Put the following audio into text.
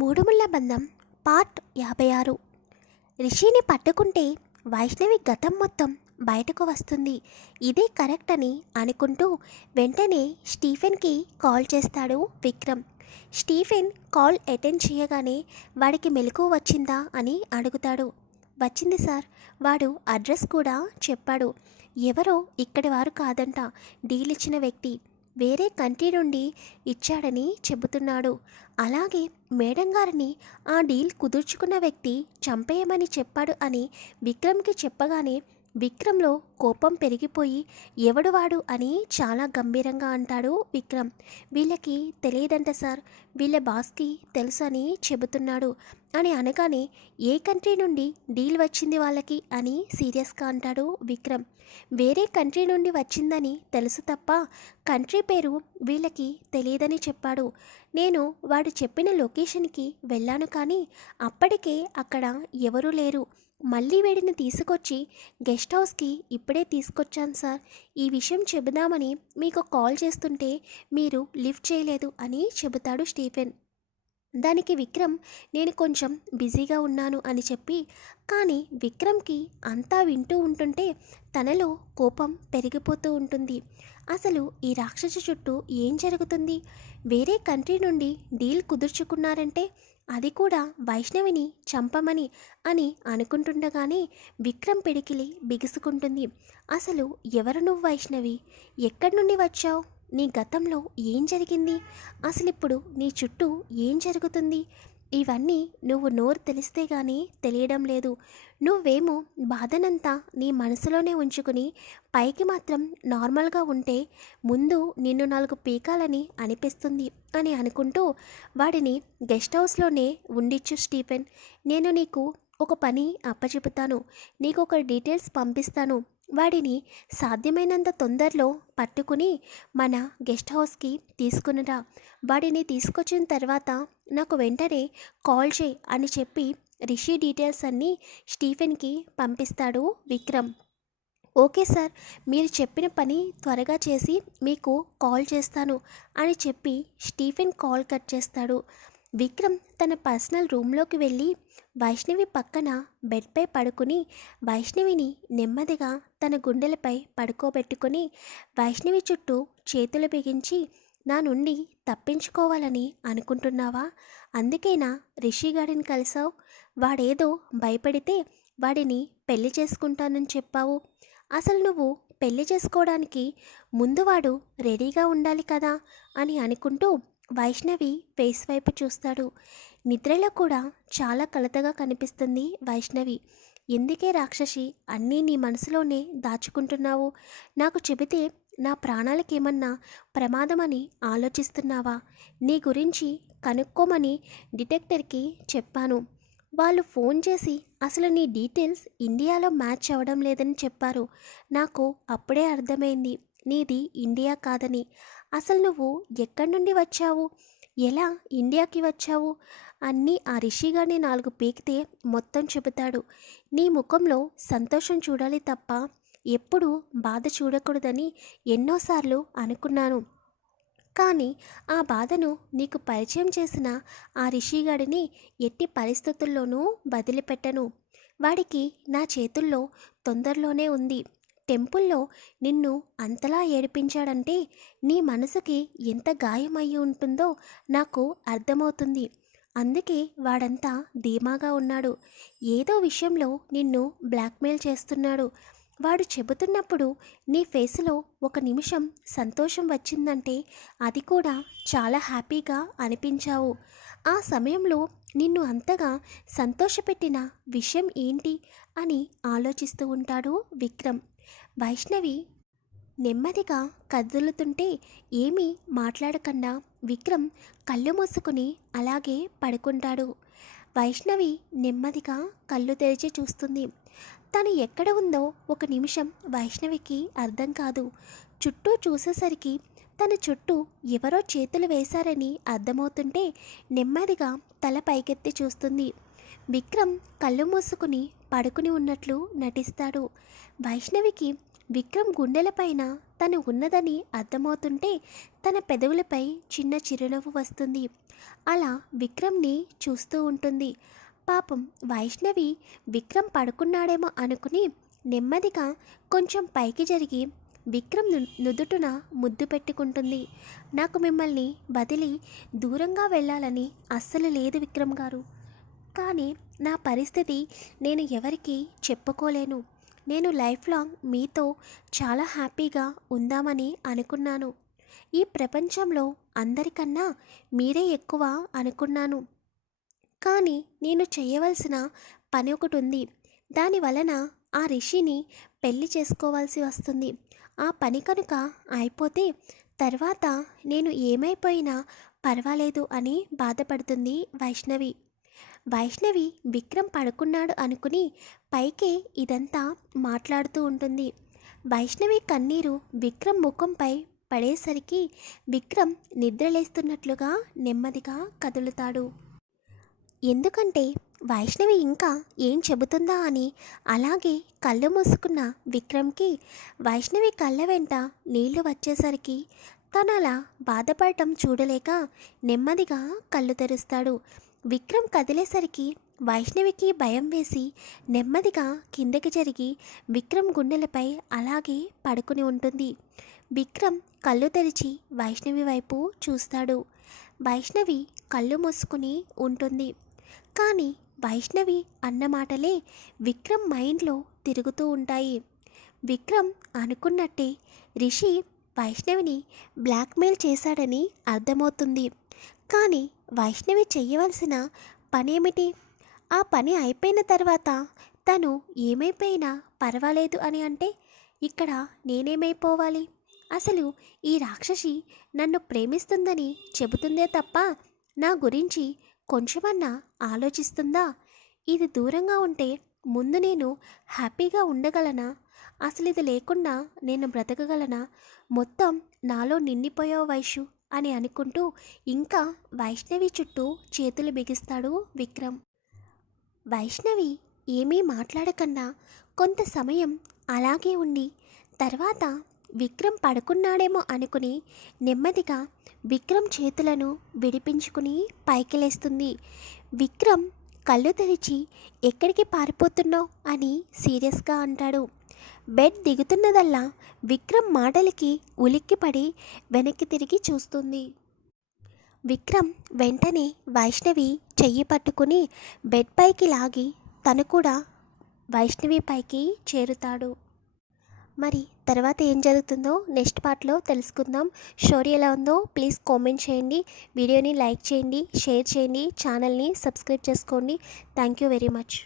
మూడుముళ్ళ బంధం పార్ట్ 56. రిషిని పట్టుకుంటే వైష్ణవి గతం మొత్తం బయటకు వస్తుంది. ఇదే కరెక్ట్ అని అనుకుంటూ వెంటనే స్టీఫెన్కి కాల్ చేస్తాడు విక్రమ్. స్టీఫెన్ కాల్ అటెండ్ చేయగానే వాడికి మెలకువ వచ్చిందా అని అడుగుతాడు. వచ్చింది సార్. వాడు అడ్రస్ కూడా చెప్పాడు. ఎవరో ఇక్కడి వారు కాదంట, డీల్ ఇచ్చిన వ్యక్తి వేరే కంట్రీ నుండి ఇచ్చాడని చెబుతున్నాడు. అలాగే మేడం గారిని ఆ డీల్ కుదుర్చుకున్న వ్యక్తి చంపేయమని చెప్పాడు అని విక్రమ్కి చెప్పగానే విక్రమ్లో కోపం పెరిగిపోయి ఎవడు వాడు అని చాలా గంభీరంగా అంటాడు విక్రమ్. వీళ్ళకి తెలియదంట సార్, వీళ్ళ బాస్కి తెలుసు అని చెబుతున్నాడు అని అనగానే ఏ కంట్రీ నుండి డీల్ వచ్చింది వాళ్ళకి అని సీరియస్గా అంటాడు విక్రమ్. వేరే కంట్రీ నుండి వచ్చిందని తెలుసు తప్ప కంట్రీ పేరు వీళ్ళకి తెలియదని చెప్పాడు. నేను వాడు చెప్పిన లొకేషన్కి వెళ్ళాను, కానీ అప్పటికే అక్కడ ఎవరూ లేరు. మళ్ళీ వీడిని తీసుకొచ్చి గెస్ట్ హౌస్కి ఇప్పుడే తీసుకొచ్చాను సార్. ఈ విషయం చెబుదామని మీకు కాల్ చేస్తుంటే మీరు లిఫ్ట్ చేయలేదు అని చెబుతాడు స్టీఫెన్. దానికి విక్రమ్ నేను కొంచెం బిజీగా ఉన్నాను అని చెప్పి, కానీ విక్రమ్కి అంతా వింటూ ఉంటుంటే తనలో కోపం పెరిగిపోతూ ఉంటుంది. అసలు ఈ రాక్షసి చుట్టూ ఏం జరుగుతుంది? వేరే కంట్రీ నుండి డీల్ కుదుర్చుకున్నారంటే అది కూడా వైష్ణవిని చంపమని అని అనుకుంటుండగానే విక్రమ్ పిడికిలి బిగుసుకుంటుంది. అసలు ఎవరు నువ్వు వైష్ణవి? ఎక్కడి నుండి వచ్చావు? నీ గతంలో ఏం జరిగింది? అసలు ఇప్పుడు నీ చుట్టూ ఏం జరుగుతుంది? ఇవన్నీ నువ్వు నోరు తెలిస్తే గానీ తెలియడం లేదు. నువ్వేమో బాధనంతా నీ మనసులోనే ఉంచుకుని పైకి మాత్రం నార్మల్గా ఉంటే ముందు నిన్ను 4 పీకాలని అనిపిస్తుంది అని అనుకుంటూ వాడిని గెస్ట్ హౌస్లోనే ఉండిచ్చు స్టీఫెన్. నేను నీకు ఒక పని అప్పచెపుతాను, నీకు ఒక డీటెయిల్స్ పంపిస్తాను. వాడిని సాధ్యమైనంత తొందరలో పట్టుకుని మన గెస్ట్ హౌస్కి తీసుకునిరా. వాడిని తీసుకొచ్చిన తర్వాత నాకు వెంటనే కాల్ చేయి అని చెప్పి రిషి డీటెయిల్స్ అన్నీ స్టీఫెన్కి పంపిస్తాడు విక్రమ్. ఓకే సార్, మీరు చెప్పిన పని త్వరగా చేసి మీకు కాల్ చేస్తాను అని చెప్పి స్టీఫెన్ కాల్ కట్ చేస్తాడు. విక్రమ్ తన పర్సనల్ రూమ్లోకి వెళ్ళి వైష్ణవి పక్కన బెడ్పై పడుకుని వైష్ణవిని నెమ్మదిగా తన గుండెలపై పడుకోబెట్టుకుని వైష్ణవి చుట్టూ చేతులు బిగించి, నా నుండి తప్పించుకోవాలని అనుకుంటున్నావా? అందుకేనా రిషిగాడిని కలిసావు? వాడేదో భయపడితే వాడిని పెళ్లి చేసుకుంటానని చెప్పావు. అసలు నువ్వు పెళ్లి చేసుకోవడానికి ముందు వాడు రెడీగా ఉండాలి కదా అని అనుకుంటూ వైష్ణవి ఫేస్ వైపు చూస్తాడు. నిద్రలో కూడా చాలా కలతగా కనిపిస్తుంది వైష్ణవి. ఎందుకే రాక్షసి అన్నీ నీ మనసులోనే దాచుకుంటున్నావు? నాకు చెబితే నా ప్రాణాలకేమన్నా ప్రమాదమని ఆలోచిస్తున్నావా? నీ గురించి కనుక్కోమని డిటెక్టర్కి చెప్పాను. వాళ్ళు ఫోన్ చేసి అసలు నీ డీటెయిల్స్ ఇండియాలో మ్యాచ్ అవ్వడం లేదని చెప్పారు. నాకు అప్పుడే అర్థమైంది నీది ఇండియా కాదని. అసలు నువ్వు ఎక్కడి నుండి వచ్చావు? ఎలా ఇండియాకి వచ్చావు? అన్నీ ఆ రిషిగాడిని 4 పీకితే మొత్తం చెబుతాడు. నీ ముఖంలో సంతోషం చూడాలి తప్ప ఎప్పుడూ బాధ చూడకూడదని ఎన్నోసార్లు అనుకున్నాను. కానీ ఆ బాధను నీకు పరిచయం చేసిన ఆ రిషిగాడిని ఎట్టి పరిస్థితుల్లోనూ వదిలిపెట్టను. వాడికి నా చేతుల్లో తొందరలోనే ఉంది. టెంపుల్లో నిన్ను అంతలా ఏడిపించాడంటే నీ మనసుకి ఎంత గాయమయ్యి ఉంటుందో నాకు అర్థమవుతుంది. అందుకే వాడంతా ధీమాగా ఉన్నాడు. ఏదో విషయంలో నిన్ను బ్లాక్మెయిల్ చేస్తున్నాడు. వాడు చెబుతున్నప్పుడు నీ ఫేసులో ఒక నిమిషం సంతోషం వచ్చిందంటే అది కూడా చాలా హ్యాపీగా అనిపించావు. ఆ సమయంలో నిన్ను అంతగా సంతోషపెట్టిన విషయం ఏంటి అని ఆలోచిస్తూ ఉంటాడు విక్రమ్. వైష్ణవి నెమ్మదిగా కదులుతుంటే ఏమీ మాట్లాడకుండా విక్రమ్ కళ్ళు మూసుకుని అలాగే పడుకుంటాడు. వైష్ణవి నెమ్మదిగా కళ్ళు తెరిచి చూస్తుంది. తను ఎక్కడ ఉందో ఒక నిమిషం వైష్ణవికి అర్థం కాదు. చుట్టూ చూసేసరికి తన చుట్టూ ఎవరో చేతులు వేశారని అర్థమవుతుంటే నెమ్మదిగా తల పైకెత్తి చూస్తుంది. విక్రమ్ కళ్ళు మూసుకుని పడుకుని ఉన్నట్లు నటిస్తాడు. వైష్ణవికి విక్రమ్ గుండెలపైన తను ఉన్నదని అర్థమవుతుంటే తన పెదవులపై చిన్న చిరునవ్వు వస్తుంది. అలా విక్రమ్ని చూస్తూ ఉంటుంది. పాపం వైష్ణవి విక్రమ్ పడుకున్నాడేమో అనుకుని నెమ్మదిగా కొంచెం పైకి జరిగి విక్రమ్ నుదుటున ముద్దు పెట్టుకుంటుంది. నాకు మిమ్మల్ని వదిలి దూరంగా వెళ్ళాలని అస్సలు లేదు విక్రమ్ గారు. కానీ నా పరిస్థితి నేను ఎవరికి చెప్పుకోలేను. నేను లైఫ్ లాంగ్ మీతో చాలా హ్యాపీగా ఉందామని అనుకున్నాను. ఈ ప్రపంచంలో అందరికన్నా మీరే ఎక్కువ అనుకున్నాను. కానీ నేను చేయవలసిన పని ఒకటి ఉంది. దాని వలన ఆ రిషిని పెళ్లి చేసుకోవాల్సి వస్తుంది. ఆ పని కనుక అయిపోతే తర్వాత నేను ఏమైపోయినా పర్వాలేదు అని బాధపడుతుంది వైష్ణవి. వైష్ణవి విక్రమ్ పడుకున్నాడు అనుకుని పైకే ఇదంతా మాట్లాడుతూ ఉంటుంది. వైష్ణవి కన్నీరు విక్రమ్ ముఖంపై పడేసరికి విక్రమ్ నిద్రలేస్తున్నట్లుగా నెమ్మదిగా కదులుతాడు. ఎందుకంటే వైష్ణవి ఇంకా ఏం చెబుతుందా అని అలాగే కళ్ళు మూసుకున్న విక్రమ్కి వైష్ణవి కళ్ళ వెంట నీళ్లు వచ్చేసరికి తను అలా బాధపడటం చూడలేక నెమ్మదిగా కళ్ళు తెరుస్తాడు. విక్రమ్ కదిలేసరికి వైష్ణవికి భయం వేసి నెమ్మదిగా కిందకి జరిగి విక్రమ్ గుండెలపై అలాగే పడుకుని ఉంటుంది. విక్రమ్ కళ్ళు తెరిచి వైష్ణవి వైపు చూస్తాడు. వైష్ణవి కళ్ళు మూసుకుని ఉంటుంది. కానీ వైష్ణవి అన్న మాటలే విక్రమ్ మైండ్లో తిరుగుతూ ఉంటాయి. విక్రమ్ అనుకున్నట్టే రిషి వైష్ణవిని బ్లాక్మెయిల్ చేశాడని అర్థమవుతుంది. కానీ వైష్ణవి చెయ్యవలసిన పనేమిటి? ఆ పని అయిపోయిన తర్వాత తను ఏమైపోయినా పర్వాలేదు అని అంటే ఇక్కడ నేనేమైపోవాలి? అసలు ఈ రాక్షసి నన్ను ప్రేమిస్తుందని చెబుతుందే తప్ప నా గురించి కొంచెమన్నా ఆలోచిస్తుందా? ఇది దూరంగా ఉంటే ముందు నేను హ్యాపీగా ఉండగలనా? అసలు ఇది లేకుండా నేను బ్రతకగలనా? మొత్తం నాలో నిండిపోయావు వైషు అని అనుకుంటూ ఇంకా వైష్ణవి చుట్టూ చేతులు బిగిస్తాడు విక్రమ్. వైష్ణవి ఏమీ మాట్లాడకుండా కొంత సమయం అలాగే ఉండి తర్వాత విక్రమ్ పడుకున్నాడేమో అనుకుని నెమ్మదిగా విక్రమ్ చేతులను విడిపించుకుని పైకి లేస్తుంది. విక్రమ్ కళ్ళు తెరిచి ఎక్కడికి పారిపోతున్నావు అని సీరియస్గా అంటాడు. బెడ్ దిగుతున్నదల్లా విక్రమ్ మాటలకి ఉలిక్కిపడి వెనక్కి తిరిగి చూస్తుంది. విక్రమ్ వెంటనే వైష్ణవి చెయ్యి పట్టుకుని బెడ్ పైకి లాగి తను కూడా వైష్ణవి పైకి చేరుతాడు. మరి తర్వాత ఏం జరుగుతుందో నెక్స్ట్ పార్ట్లో తెలుసుకుందాం. స్టోరీ ఎలా ఉందో ప్లీజ్ కామెంట్ చేయండి. వీడియోని లైక్ చేయండి, షేర్ చేయండి, ఛానల్ని సబ్స్క్రైబ్ చేసుకోండి. Thank you very much.